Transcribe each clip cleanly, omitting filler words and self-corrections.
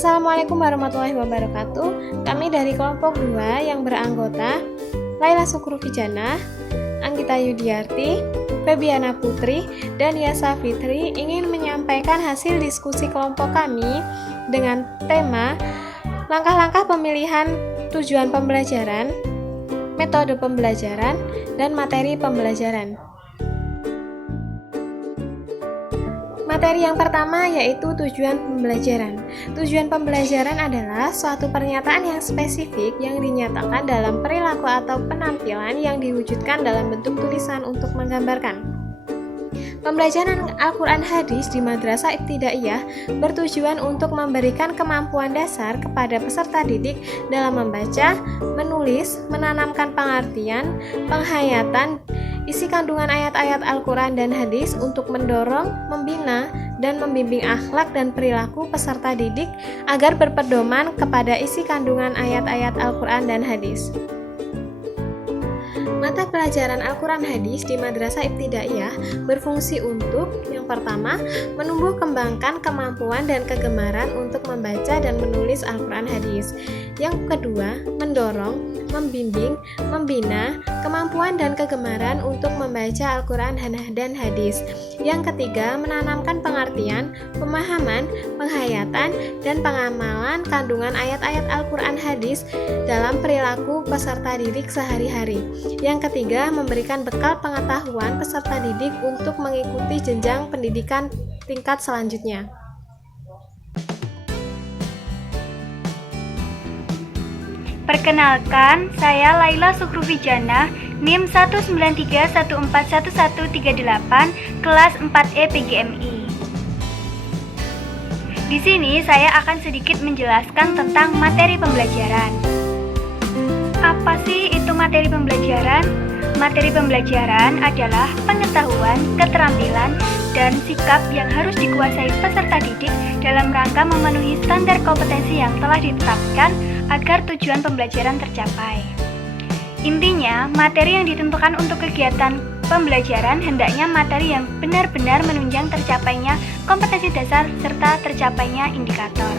Assalamualaikum warahmatullahi wabarakatuh. Kami dari kelompok 2 yang beranggota Laila Sukruvijana, Anggita Yudiarti, Febiana Putri, dan Yasa Fitri ingin menyampaikan hasil diskusi kelompok kami dengan tema langkah-langkah pemilihan tujuan pembelajaran, metode pembelajaran, dan materi pembelajaran. Materi yang pertama yaitu tujuan pembelajaran. Tujuan pembelajaran adalah suatu pernyataan yang spesifik yang dinyatakan dalam perilaku atau penampilan yang diwujudkan dalam bentuk tulisan untuk menggambarkan. Pembelajaran Al-Quran Hadis di Madrasah Ibtidaiyah bertujuan untuk memberikan kemampuan dasar kepada peserta didik dalam membaca, menulis, menanamkan pengertian, penghayatan, isi kandungan ayat-ayat Al-Quran dan Hadis untuk mendorong, membina, dan membimbing akhlak dan perilaku peserta didik agar berpedoman kepada isi kandungan ayat-ayat Al-Quran dan Hadis. Mata pelajaran Al-Quran Hadis di Madrasah Ibtidaiyah berfungsi untuk yang pertama, menumbuh kembangkan kemampuan dan kegemaran untuk membaca dan menulis Al-Quran Hadis. Yang kedua, mendorong, membimbing, membina kemampuan dan kegemaran untuk membaca Al-Quran dan Hadis. Yang ketiga, menanamkan pengertian, pemahaman, penghayatan, dan pengamalan kandungan ayat-ayat Al-Quran Hadis dalam perilaku peserta didik sehari-hari. Yang ketiga, memberikan bekal pengetahuan peserta didik untuk mengikuti jenjang pendidikan tingkat selanjutnya. Perkenalkan, saya Laila Sukruvijana, NIM 193141138, kelas 4E PGMI. Di sini saya akan sedikit menjelaskan tentang materi pembelajaran. Apa sih itu materi pembelajaran? Materi pembelajaran adalah pengetahuan, keterampilan, dan sikap yang harus dikuasai peserta didik dalam rangka memenuhi standar kompetensi yang telah ditetapkan agar tujuan pembelajaran tercapai. Intinya, materi yang ditentukan untuk kegiatan pembelajaran hendaknya materi yang benar-benar menunjang tercapainya kompetensi dasar serta tercapainya indikator.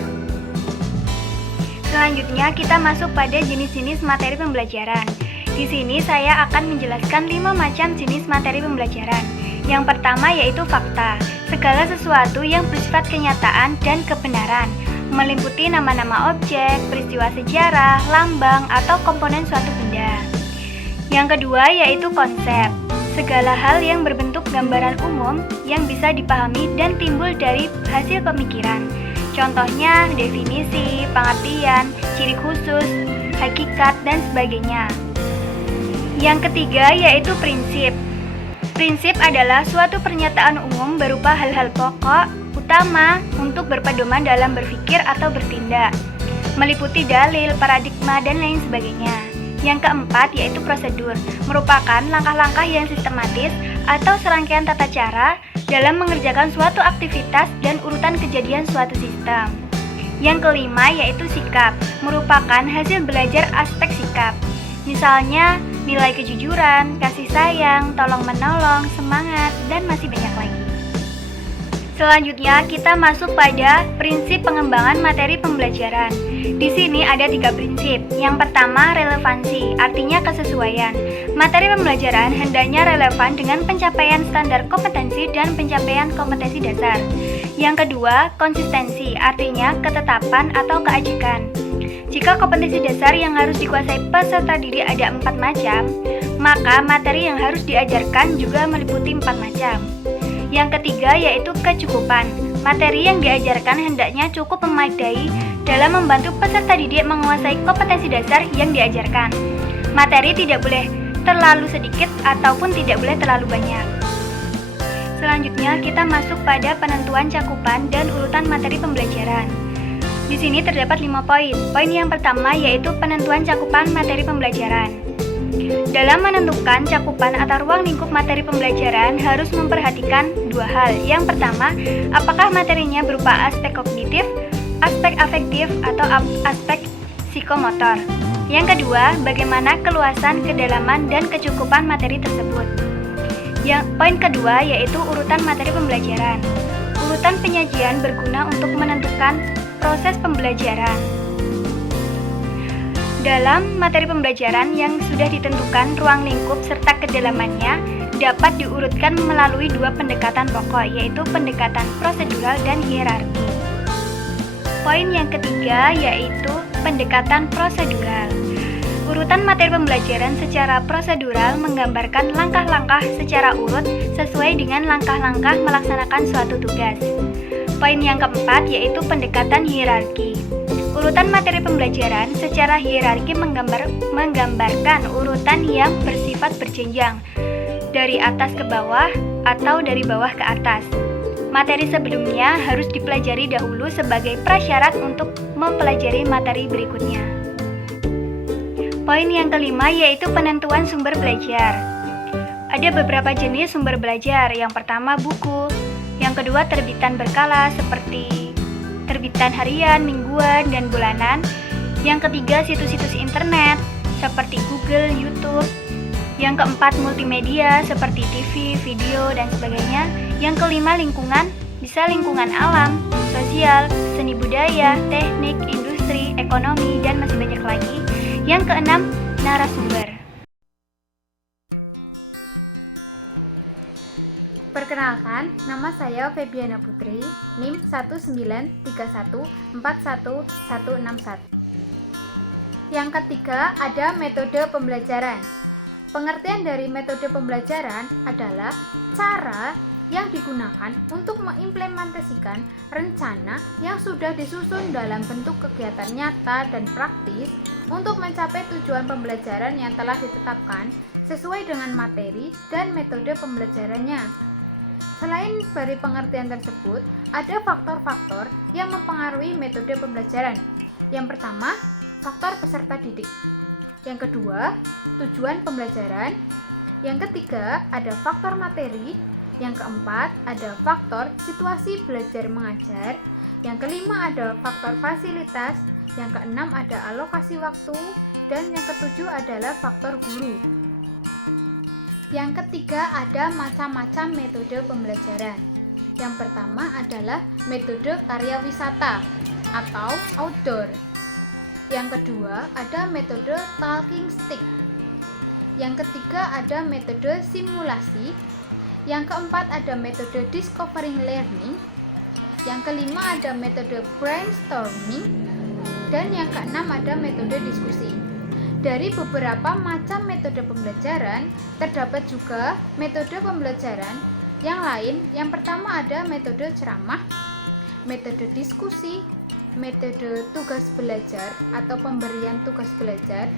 Selanjutnya, kita masuk pada jenis-jenis materi pembelajaran. Di sini saya akan menjelaskan 5 macam jenis materi pembelajaran. Yang pertama yaitu fakta, segala sesuatu yang bersifat kenyataan dan kebenaran, meliputi nama-nama objek, peristiwa sejarah, lambang, atau komponen suatu benda. Yang kedua yaitu konsep, segala hal yang berbentuk gambaran umum yang bisa dipahami dan timbul dari hasil pemikiran. Contohnya definisi, pengertian, ciri khusus, hakikat, dan sebagainya. Yang ketiga yaitu prinsip. Prinsip adalah suatu pernyataan umum berupa hal-hal pokok, utama untuk berpedoman dalam berpikir atau bertindak, meliputi dalil, paradigma, dan lain sebagainya. Yang keempat yaitu prosedur, merupakan langkah-langkah yang sistematis atau serangkaian tata cara dalam mengerjakan suatu aktivitas dan urutan kejadian suatu sistem. Yang kelima yaitu sikap, merupakan hasil belajar aspek sikap. Misalnya, nilai kejujuran, kasih sayang, tolong-menolong, semangat, dan masih banyak lagi. Selanjutnya, kita masuk pada prinsip pengembangan materi pembelajaran. Di sini ada 3 prinsip. Yang pertama, relevansi, artinya kesesuaian. Materi pembelajaran hendaknya relevan dengan pencapaian standar kompetensi dan pencapaian kompetensi dasar. Yang kedua, konsistensi, artinya ketetapan atau keajikan. Jika kompetensi dasar yang harus dikuasai peserta didik ada 4 macam, maka materi yang harus diajarkan juga meliputi 4 macam. Yang ketiga yaitu kecukupan. Materi yang diajarkan hendaknya cukup memadai dalam membantu peserta didik menguasai kompetensi dasar yang diajarkan. Materi tidak boleh terlalu sedikit ataupun tidak boleh terlalu banyak. Selanjutnya kita masuk pada penentuan cakupan dan urutan materi pembelajaran. Di sini terdapat 5 poin. Poin yang pertama yaitu penentuan cakupan materi pembelajaran. Dalam menentukan cakupan atau ruang lingkup materi pembelajaran harus memperhatikan 2 hal. Yang pertama, apakah materinya berupa aspek kognitif, aspek afektif, atau aspek psikomotor. Yang kedua, bagaimana keluasan, kedalaman, dan kecukupan materi tersebut. Poin kedua yaitu urutan materi pembelajaran. Urutan penyajian berguna untuk menentukan proses pembelajaran. Dalam materi pembelajaran yang sudah ditentukan ruang lingkup serta kedalamannya dapat diurutkan melalui dua pendekatan pokok, yaitu pendekatan prosedural dan hierarki. Poin yang ketiga yaitu pendekatan prosedural. Urutan materi pembelajaran secara prosedural menggambarkan langkah-langkah secara urut sesuai dengan langkah-langkah melaksanakan suatu tugas. Poin yang keempat yaitu pendekatan hierarki. Urutan materi pembelajaran secara hierarki menggambarkan urutan yang bersifat berjenjang, dari atas ke bawah atau dari bawah ke atas. Materi sebelumnya harus dipelajari dahulu sebagai prasyarat untuk mempelajari materi berikutnya. Poin yang kelima yaitu penentuan sumber belajar. Ada beberapa jenis sumber belajar. Yang pertama buku, yang kedua terbitan berkala seperti terbitan harian, mingguan, dan bulanan. Yang ketiga situs-situs internet seperti Google, YouTube. Yang keempat multimedia seperti TV, video, dan sebagainya. Yang kelima lingkungan, bisa lingkungan alam, sosial, seni budaya, teknik, industri, ekonomi, dan masih banyak lagi. Yang keenam narasumber. Perkenalkan, nama saya Febiana Putri, NIM 193141161. Yang ketiga, ada metode pembelajaran. Pengertian dari metode pembelajaran adalah cara yang digunakan untuk mengimplementasikan rencana yang sudah disusun dalam bentuk kegiatan nyata dan praktis untuk mencapai tujuan pembelajaran yang telah ditetapkan sesuai dengan materi dan metode pembelajarannya. Selain dari pengertian tersebut, ada faktor-faktor yang mempengaruhi metode pembelajaran. Yang pertama, faktor peserta didik. Yang kedua, tujuan pembelajaran. Yang ketiga, ada faktor materi. Yang keempat, ada faktor situasi belajar mengajar. Yang kelima, ada faktor fasilitas. Yang keenam, ada alokasi waktu. Dan yang ketujuh adalah faktor guru. Yang ketiga, ada macam-macam metode pembelajaran. Yang pertama adalah metode karya wisata atau outdoor. Yang kedua, ada metode talking stick. Yang ketiga, ada metode simulasi. Yang keempat, ada metode discovering learning. Yang kelima, ada metode brainstorming. Dan yang keenam, ada metode diskusi. Dari beberapa macam metode pembelajaran, terdapat juga metode pembelajaran yang lain. Yang pertama ada metode ceramah, metode diskusi, metode tugas belajar atau pemberian tugas belajar.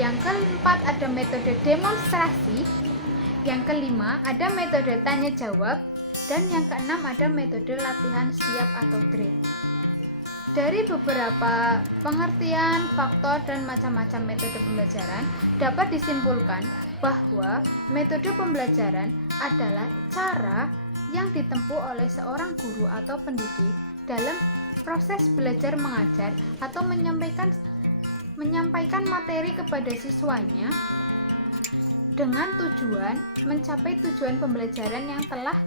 Yang keempat ada metode demonstrasi. Yang kelima ada metode tanya jawab. Dan yang keenam ada metode latihan siap atau drill. Dari beberapa pengertian, faktor, dan macam-macam metode pembelajaran, dapat disimpulkan bahwa metode pembelajaran adalah cara yang ditempuh oleh seorang guru atau pendidik dalam proses belajar mengajar atau menyampaikan materi kepada siswanya dengan tujuan mencapai tujuan pembelajaran yang telah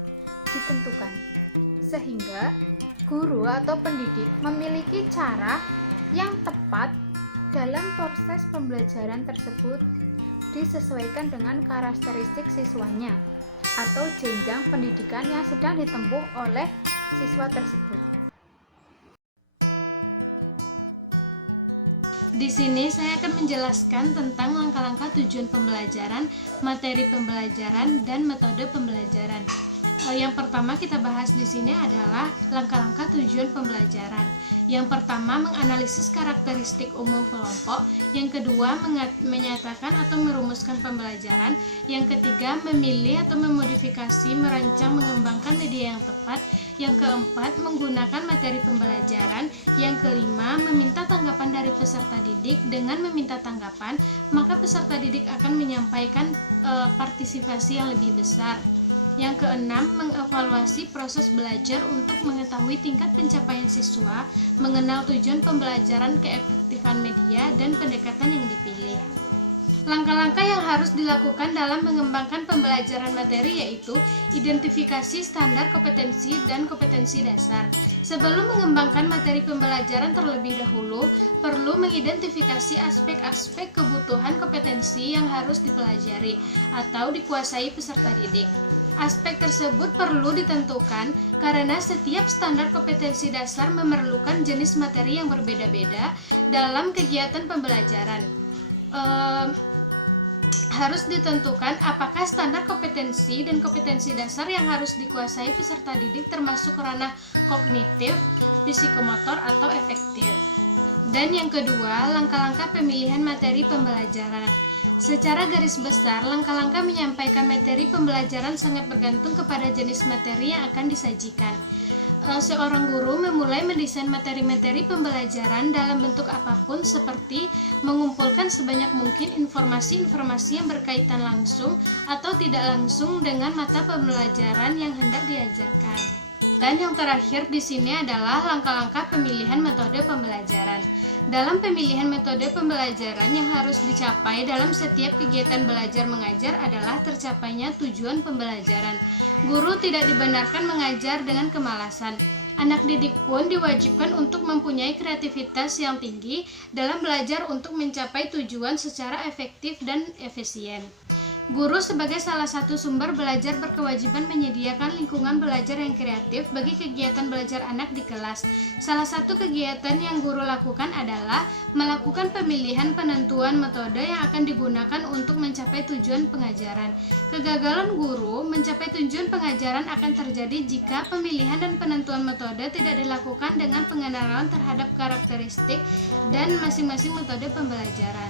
ditentukan. Sehingga guru atau pendidik memiliki cara yang tepat dalam proses pembelajaran tersebut disesuaikan dengan karakteristik siswanya atau jenjang pendidikan yang sedang ditempuh oleh siswa tersebut. Di sini saya akan menjelaskan tentang langkah-langkah tujuan pembelajaran, materi pembelajaran, dan metode pembelajaran. Yang pertama kita bahas di sini adalah langkah-langkah tujuan pembelajaran. Yang pertama menganalisis karakteristik umum kelompok. Yang kedua menyatakan atau merumuskan pembelajaran. Yang ketiga memilih atau memodifikasi, merancang, mengembangkan media yang tepat. Yang keempat menggunakan materi pembelajaran. Yang kelima meminta tanggapan dari peserta didik. Dengan meminta tanggapan, maka peserta didik akan menyampaikan partisipasi yang lebih besar. Yang keenam, mengevaluasi proses belajar untuk mengetahui tingkat pencapaian siswa, mengenal tujuan pembelajaran, keefektifan media, dan pendekatan yang dipilih. Langkah-langkah yang harus dilakukan dalam mengembangkan pembelajaran materi yaitu identifikasi standar kompetensi dan kompetensi dasar. Sebelum mengembangkan materi pembelajaran terlebih dahulu, perlu mengidentifikasi aspek-aspek kebutuhan kompetensi yang harus dipelajari atau dikuasai peserta didik. Aspek tersebut perlu ditentukan karena setiap standar kompetensi dasar memerlukan jenis materi yang berbeda-beda dalam kegiatan pembelajaran. Harus ditentukan apakah standar kompetensi dan kompetensi dasar yang harus dikuasai peserta didik termasuk ranah kognitif, psikomotor, atau efektif. Dan yang kedua, langkah-langkah pemilihan materi pembelajaran. Secara garis besar, langkah-langkah menyampaikan materi pembelajaran sangat bergantung kepada jenis materi yang akan disajikan. Seorang guru memulai mendesain materi-materi pembelajaran dalam bentuk apapun seperti mengumpulkan sebanyak mungkin informasi-informasi yang berkaitan langsung atau tidak langsung dengan mata pembelajaran yang hendak diajarkan. Dan yang terakhir di sini adalah langkah-langkah pemilihan metode pembelajaran. Dalam pemilihan metode pembelajaran yang harus dicapai dalam setiap kegiatan belajar mengajar adalah tercapainya tujuan pembelajaran. Guru tidak dibenarkan mengajar dengan kemalasan. Anak didik pun diwajibkan untuk mempunyai kreativitas yang tinggi dalam belajar untuk mencapai tujuan secara efektif dan efisien. Guru sebagai salah satu sumber belajar berkewajiban menyediakan lingkungan belajar yang kreatif bagi kegiatan belajar anak di kelas. Salah satu kegiatan yang guru lakukan adalah melakukan pemilihan penentuan metode yang akan digunakan untuk mencapai tujuan pengajaran. Kegagalan guru mencapai tujuan pengajaran akan terjadi jika pemilihan dan penentuan metode tidak dilakukan dengan pengenalan terhadap karakteristik dan masing-masing metode pembelajaran.